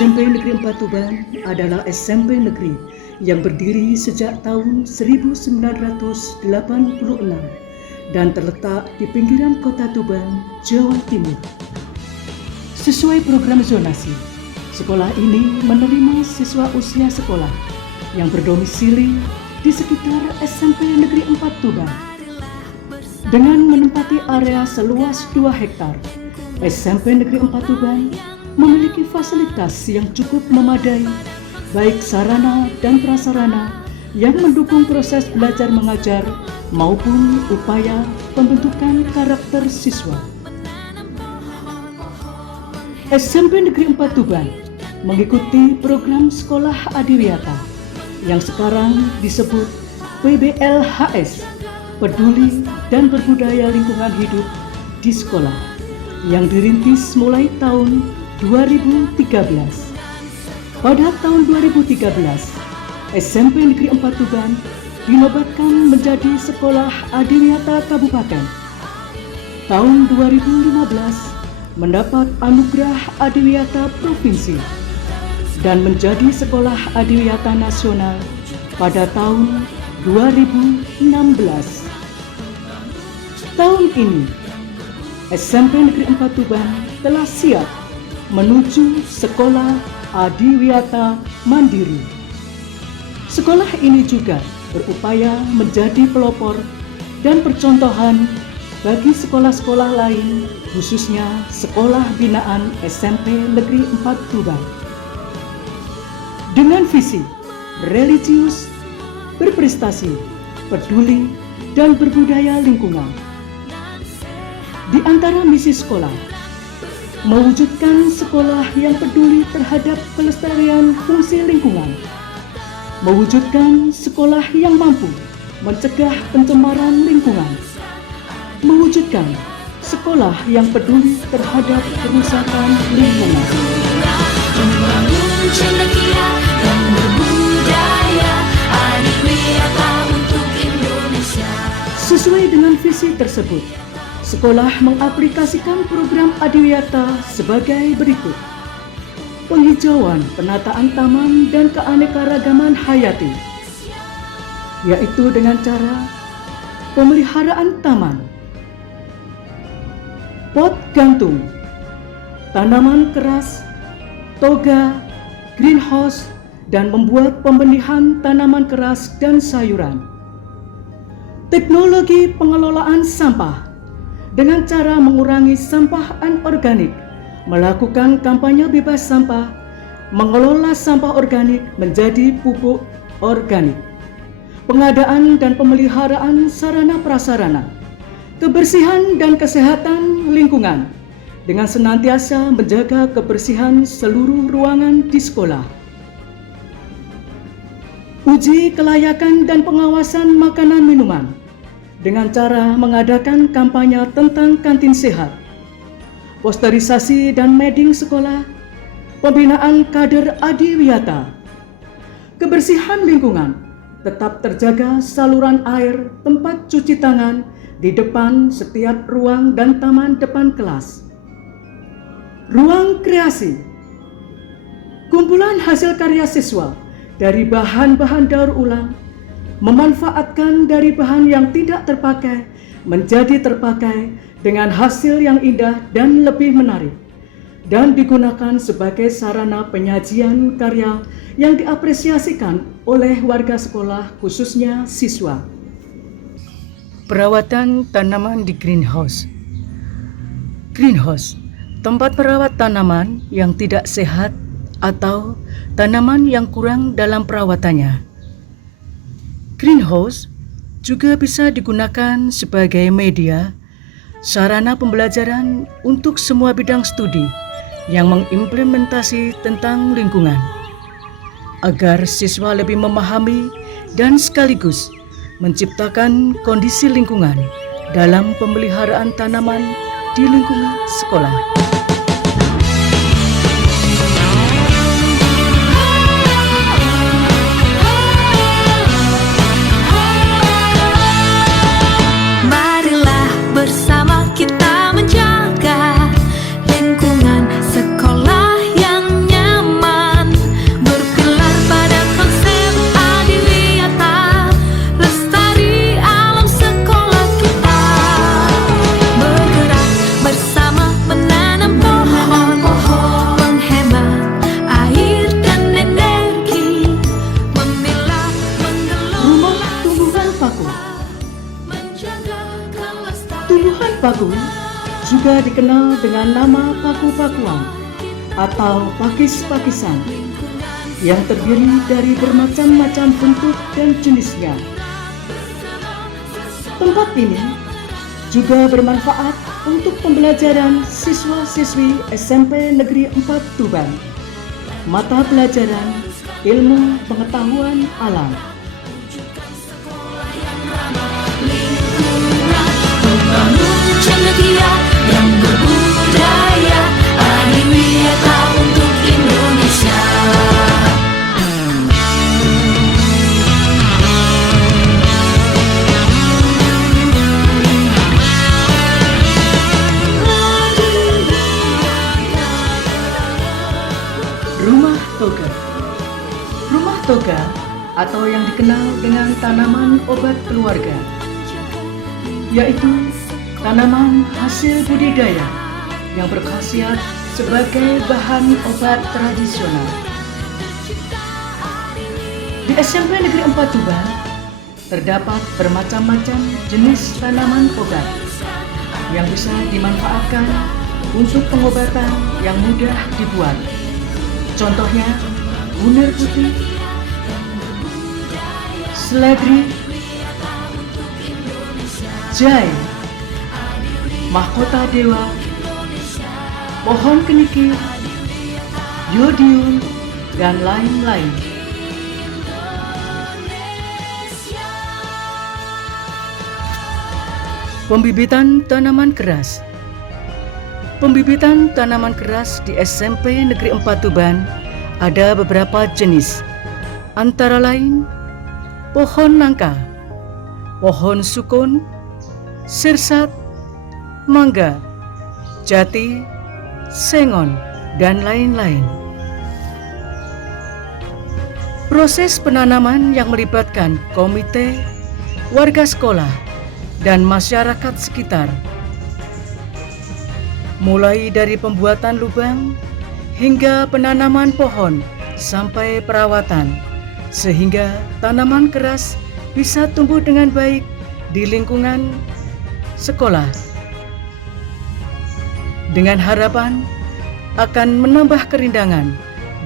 SMP Negeri 4 Tuban adalah SMP negeri yang berdiri sejak tahun 1986 dan terletak di pinggiran kota Tuban, Jawa Timur. Sesuai program zonasi, sekolah ini menerima siswa usia sekolah yang berdomisili di sekitar SMP Negeri 4 Tuban. Dengan menempati area seluas 2 hektar, SMP Negeri 4 Tuban memiliki fasilitas yang cukup memadai, baik sarana dan prasarana yang mendukung proses belajar mengajar maupun upaya pembentukan karakter siswa. SMP Negeri 4 Tuban mengikuti program Sekolah Adiwiyata yang sekarang disebut PBLHS, Peduli dan Berbudaya Lingkungan Hidup di Sekolah, yang dirintis mulai tahun 2013. Pada tahun 2013, SMP Negeri 4 Tuban dinobatkan menjadi Sekolah Adiwiyata Kabupaten. Tahun 2015 mendapat anugerah Adiwiyata Provinsi dan menjadi Sekolah Adiwiyata Nasional pada tahun 2016. Tahun ini, SMP Negeri 4 Tuban telah siap menuju Sekolah Adiwiyata Mandiri. Sekolah ini juga berupaya menjadi pelopor dan percontohan bagi sekolah-sekolah lain, khususnya sekolah binaan SMP Negeri 4 Tuban. Dengan visi religius, berprestasi, peduli, dan berbudaya lingkungan. Di antara misi sekolah, mewujudkan sekolah yang peduli terhadap kelestarian fungsi lingkungan, mewujudkan sekolah yang mampu mencegah pencemaran lingkungan, mewujudkan sekolah yang peduli terhadap kerusakan lingkungan. Membangun cendekia dan berbudaya Adiwiyata untuk Indonesia. Sesuai dengan visi tersebut, sekolah mengaplikasikan program Adiwiyata sebagai berikut: penghijauan, penataan taman dan keanekaragaman hayati, yaitu dengan cara pemeliharaan taman, pot gantung, tanaman keras, toga, greenhouse, dan membuat pembenihan tanaman keras dan sayuran. Teknologi pengelolaan sampah dengan cara mengurangi sampah anorganik, melakukan kampanye bebas sampah, mengelola sampah organik menjadi pupuk organik, pengadaan dan pemeliharaan sarana prasarana, kebersihan dan kesehatan lingkungan dengan senantiasa menjaga kebersihan seluruh ruangan di sekolah. Uji kelayakan dan pengawasan makanan minuman dengan cara mengadakan kampanye tentang kantin sehat, posterisasi dan medding sekolah, pembinaan kader Adiwiyata, kebersihan lingkungan, tetap terjaga saluran air, tempat cuci tangan di depan setiap ruang dan taman depan kelas. Ruang kreasi, kumpulan hasil karya siswa dari bahan-bahan daur ulang, memanfaatkan dari bahan yang tidak terpakai menjadi terpakai dengan hasil yang indah dan lebih menarik, dan digunakan sebagai sarana penyajian karya yang diapresiasikan oleh warga sekolah, khususnya siswa. Perawatan tanaman di greenhouse. Greenhouse, tempat merawat tanaman yang tidak sehat atau tanaman yang kurang dalam perawatannya. Greenhouse juga bisa digunakan sebagai media, sarana pembelajaran untuk semua bidang studi yang mengimplementasi tentang lingkungan, agar siswa lebih memahami dan sekaligus menciptakan kondisi lingkungan dalam pemeliharaan tanaman di lingkungan sekolah. Kita menjaga lingkungan sekolah yang nyaman. paku juga dikenal dengan nama paku-pakuan atau pakis-pakisan yang terdiri dari bermacam-macam bentuk dan jenisnya. Tempat ini juga bermanfaat untuk pembelajaran siswa-siswi SMP Negeri 4 Tuban, mata pelajaran ilmu pengetahuan alam. Membangun cendekia yang berbudaya, adiwiyata untuk Indonesia. Rumah toga. Rumah toga atau yang dikenal dengan tanaman obat keluarga, yaitu tanaman hasil budidaya yang berkhasiat sebagai bahan obat tradisional. Di SMP Negeri 4 Tuban terdapat bermacam-macam jenis tanaman obat yang bisa dimanfaatkan untuk pengobatan yang mudah dibuat. Contohnya kunir putih, seledri, jai, mahkota dewa, pohon kenikir, yodium, dan lain-lain. Pembibitan tanaman keras. Pembibitan tanaman keras di SMP Negeri 4 Tuban ada beberapa jenis, antara lain pohon nangka, pohon sukun, sirsat, mangga, jati, sengon, dan lain-lain. Proses penanaman yang melibatkan komite, warga sekolah, dan masyarakat sekitar, mulai dari pembuatan lubang hingga penanaman pohon sampai perawatan, sehingga tanaman keras bisa tumbuh dengan baik di lingkungan sekolah, dengan harapan akan menambah kerindangan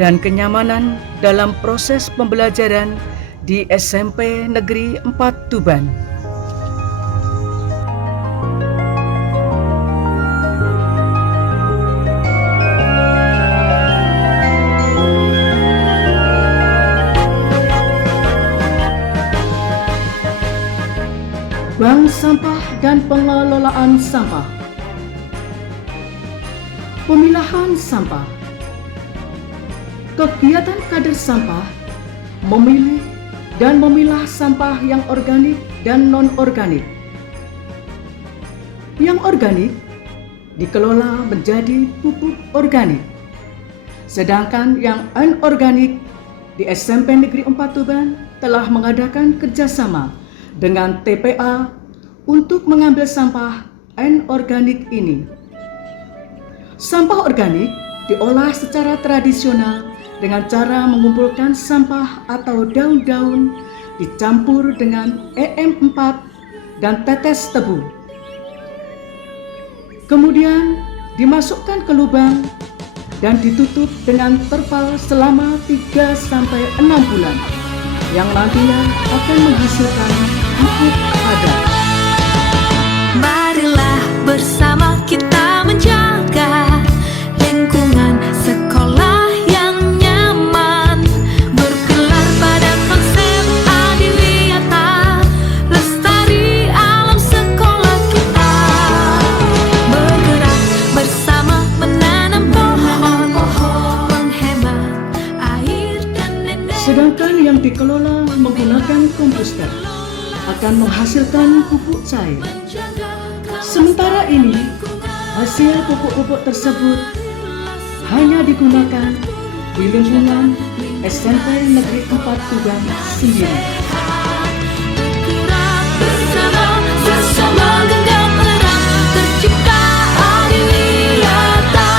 dan kenyamanan dalam proses pembelajaran di SMP Negeri 4 Tuban. Bank sampah dan pengelolaan sampah. Pemilahan sampah. Kegiatan kader sampah memilih dan memilah sampah yang organik dan non-organik. Yang organik dikelola menjadi pupuk organik, sedangkan yang anorganik di SMP Negeri 4 Tuban telah mengadakan kerjasama dengan TPA untuk mengambil sampah anorganik ini. Sampah organik diolah secara tradisional dengan cara mengumpulkan sampah atau daun-daun dicampur dengan EM4 dan tetes tebu. Kemudian dimasukkan ke lubang dan ditutup dengan terpal selama 3-6 bulan yang nantinya akan menghasilkan pupuk padat. Marilah bersama kita menjaga lingkungan sekolah yang nyaman, bergelar pada konsep adiwiyata, lestari alam sekolah kita, bergerak bersama menanam pohon, menghemat air dan energi. Sedangkan yang dikelola menggunakan komposter akan menghasilkan pupuk cair. Sementara ini, hasil pupuk-pupuk tersebut hanya digunakan di lingkungan SMP Negeri 4 Tuban sendiri. Bergerak bersama genggam erat, tercipta adiwiyata.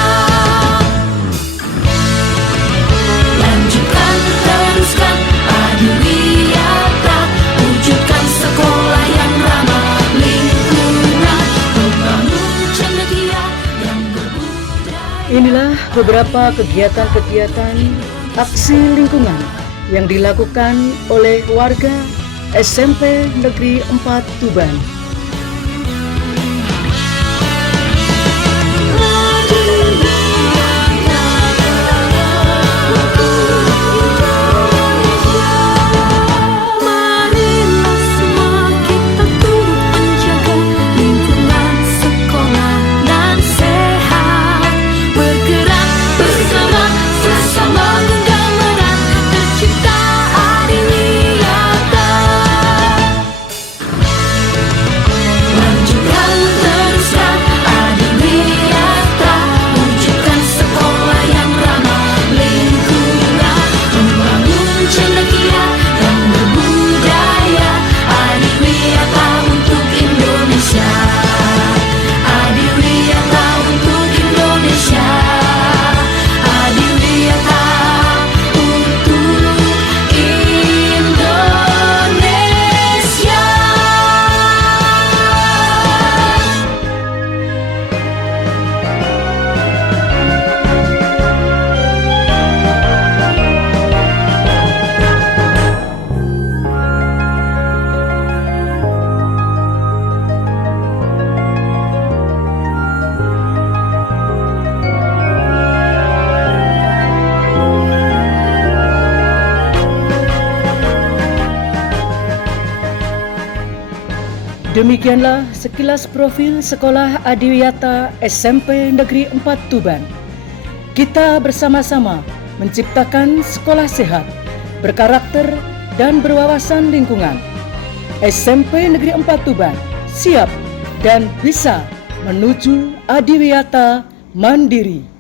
Lanjutkan, teruskan adiwiyata, wujudkan sekolah yang ramah lingkungan, membangun beberapa kegiatan-kegiatan aksi lingkungan yang dilakukan oleh warga SMP Negeri 4 Tuban. Marilah semua kita turut menjaga lingkungan sekolah dan sehat. Bergerak bersama sesama genggam erat tercipta adiwiyata. Lanjutkan teruskan adiwiyata, wujudkan sekolah yang ramah lingkungan, membangun cendekia dan berbudaya. Adiwiyata untuk Indonesia, adiwiyata untuk Indonesia, adiwiyata untuk Indonesia. Demikianlah sekilas profil Sekolah Adiwiyata SMP Negeri 4 Tuban. Kita bersama-sama menciptakan sekolah sehat, berkarakter, dan berwawasan lingkungan. SMP Negeri 4 Tuban siap dan bisa menuju Adiwiyata mandiri.